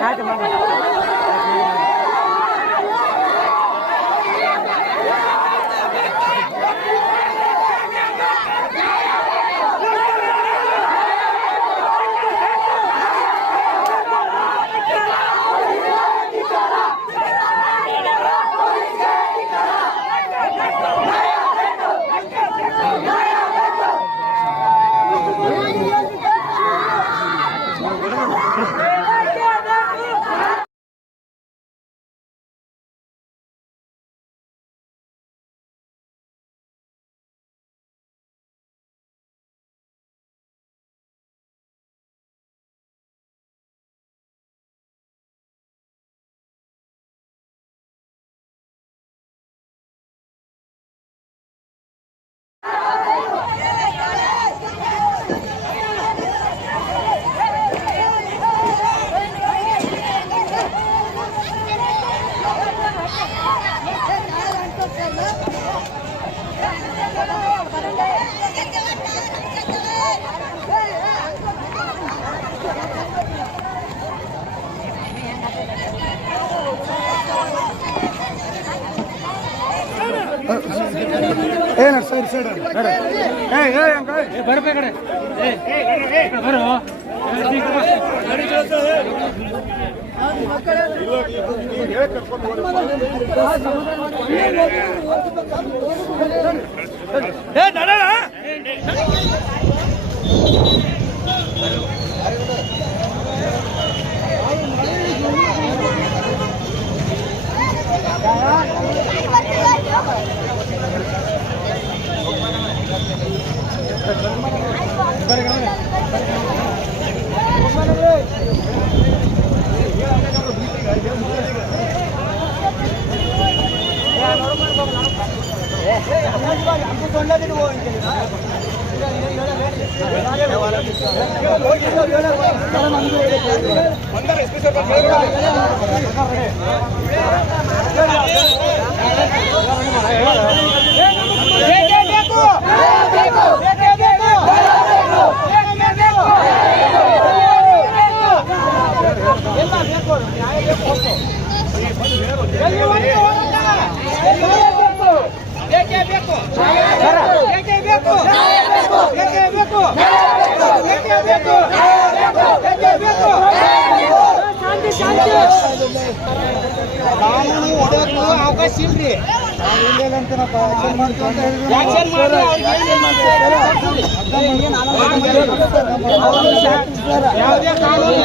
ใช่ ಏನ side side ಏಯ್ ಏಯ್ ಅಂಕಲ್ ಬರ್ಬೇಕು ಕಡೆ ಬರೋ ಕಾನೂನು ಅವಕಾಶ ಇಲ್ರಿ? ಯಾವುದೇ ಕಾನೂನು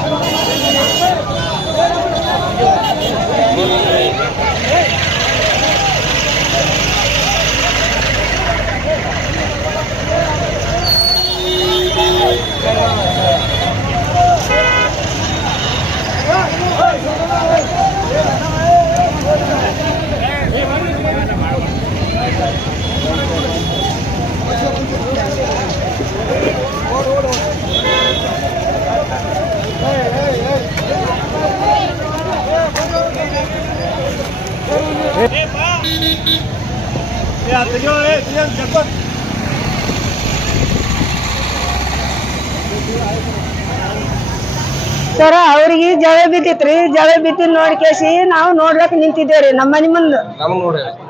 ಸರ ಅವ್ರಿಗೆ ಜಳ ಬಿದ್ದಿತ್ರಿ ಜಳ ನೋಡಿ ಕೇಸಿ ನಾವು ನೋಡ್ಲಕ್ ನಿಂತಿದ್ದೇವ್ರಿ ನಮ್ಮ ಮನಿ ಮುಂದ್.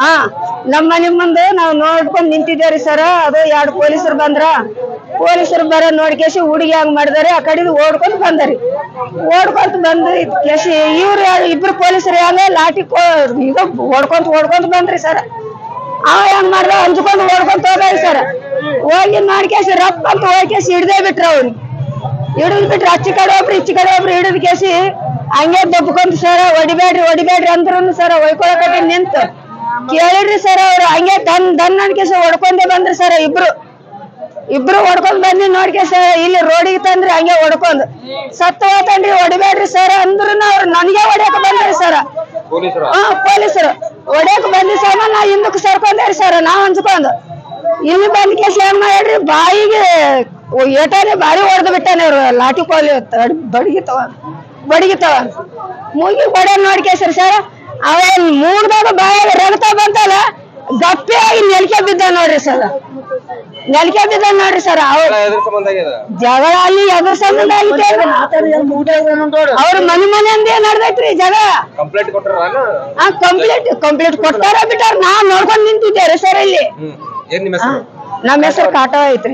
ಹಾ ನಮ್ಮ ಮನಿ ಮುಂದ್ ನಾವು ನೋಡ್ಕೊಂಡ್ ನಿಂತಿದ್ದೇವ್ರಿ ಸರ ಅದು ಎರಡು ಪೊಲೀಸರು ಬಂದ್ರ. ಪೊಲೀಸರು ಬರ ನೋಡ್ಕೇಸಿ ಹುಡುಗಿ ಹಂಗ್ ಮಾಡಿದಾರೆ ಆ ಕಡೆ ಓಡ್ಕೊಂಡ್ ಬಂದರಿ. ಓಡ್ಕೊಂತ ಬಂದ್ ಕೇಸಿ ಇವ್ರು ಇಬ್ರು ಪೊಲೀಸರು ಹೆಂಗ ಲಾಠಿ ಕೋ ಈಗ ಓಡ್ಕೊಂತ ಓಡ್ಕೊಂತ ಬಂದ್ರಿ ಸರ. ಅವ ಹೆಂಗ್ ಮಾಡ್ದ? ಅಂಜ್ಕೊಂಡ್ ಓಡ್ಕೊಂತ ಹೋಗ್ರಿ ಸರ್. ಹೋಗಿ ಮಾಡ್ಕೇಸಿ ರಪ್ಪ ಅಂತ ಹೋಗ್ಕೇಸಿ ಹಿಡ್ದೇ ಬಿಟ್ರ ಅವ್ನ. ಹಿಡಿದ್ ಬಿಟ್ರೆ ಅಚ್ಚಿ ಕಡೆ ಒಬ್ರು ಇಚ್ಚಿ ಕಡೆ ಒಬ್ರು ಹಿಡಿದ್ ಕೇಸಿ ಹಂಗೆ ದಬ್ಬಕೊಂತ ಸರ ಹೊಡಿಬೇಡ್ರಿ ಹೊಡಿಬೇಡ್ರಿ ಅಂದ್ರು ಸರ ಒಯ್ಕೊಳಕಟ್ಟಿ ನಿಂತು. ಕೇಳಿದ್ರಿ ಸರ್ ಅವ್ರು ಹಂಗೆ ದನ್ ದನ್ ಅನ್ಕೇಸಿ ಹೊಡ್ಕೊಂಡೇ ಬಂದ್ರಿ ಸರ್ ಇಬ್ರು. ಇಬ್ರು ಹೊಡ್ಕೊಂಡ್ ಬಂದಿ ನೋಡ್ಕೆ ಸರ್ ಇಲ್ಲಿ ರೋಡಿಗೆ ತಂದ್ರಿ ಹಂಗೆ ಹೊಡ್ಕೊಂಡ್. ಸತ್ತು ಹೋತನ್ರಿ ಹೊಡಿಬೇಡ್ರಿ ಸರ್ ಅಂದ್ರು ಅವ್ರು ನನ್ಗೆ ಹೊಡ್ಯಾಕ ಬಂದ್ರಿ ಸರ್ ಹಾ ಪೊಲೀಸರು. ಹೊಡ್ಯಾಕ ಬಂದಿ ಹಿಂದಕ್ಕೆ ಸೇರ್ಕೊಂಡೇರಿ ಸರ್, ನಾವ್ ಹಂಚ್ಕೊಂಡು ಇಲ್ಲಿ ಬಂದ್ ಕೇಸ್ ಏನ್ ಮಾಡ್ರಿ ಬಾಯಿಗೆ ಏಟಾನೆ ಬಾರಿ ಹೊಡೆದು ಬಿಟ್ಟಾನೆ ಅವ್ರು ಲಾಟಿ ಕೋಲಿ ಬಡಗಿತವ. ಬಡಗಿತವ. ಮೂಗಿ ನೋಡಿ ನೋಡ್ಕೇಸ್ರಿ ಸರ್ ಅವನ್ ಮೂರ್ದಾಗ ಬಾಯಾಗ ರಗತ ಬಂತಲ್ಲ ಗಪ್ಪೆ ಆಗಿ ನೆಲ್ಕೆ ಬಿದ್ದ ನೋಡ್ರಿ ಸರ್. ನೆಲ್ಕೆ ಬಿದ್ದ ನೋಡ್ರಿ ಸರ್ ಅವ್ರ ಎದ್ರ ಸಂಬಂಧ ಆಗ್ಯದ ಜಗಳ ಅಲ್ಲಿ ಎದ್ರ ಸಂಬಂಧ ಐತೆ ಅವ್ರ ಮನೆ ಮನೆಯಿಂದ ನಡ್ದೈತ್ರಿ ಜಗಳ ಕಂಪ್ಲೇಂಟ್ ಆ ಕಂಪ್ಲೀಟ್ ಕಂಪ್ಲೀಟ್ ಕೊಟ್ಟಾರ ಬಿಟ್ಟಾರ ನಾ ನೋಡ್ಕೊಂಡ್ ನಿಂತಿದ್ದೆ ಸರ್ ಇಲ್ಲಿ. ಹ್ಮ್. ಏನ್ ನಿಮ್ಮ ಹೆಸರು? ನಮ್ಮ ಹೆಸರು ಕಾಟ ಐತ್ರಿ.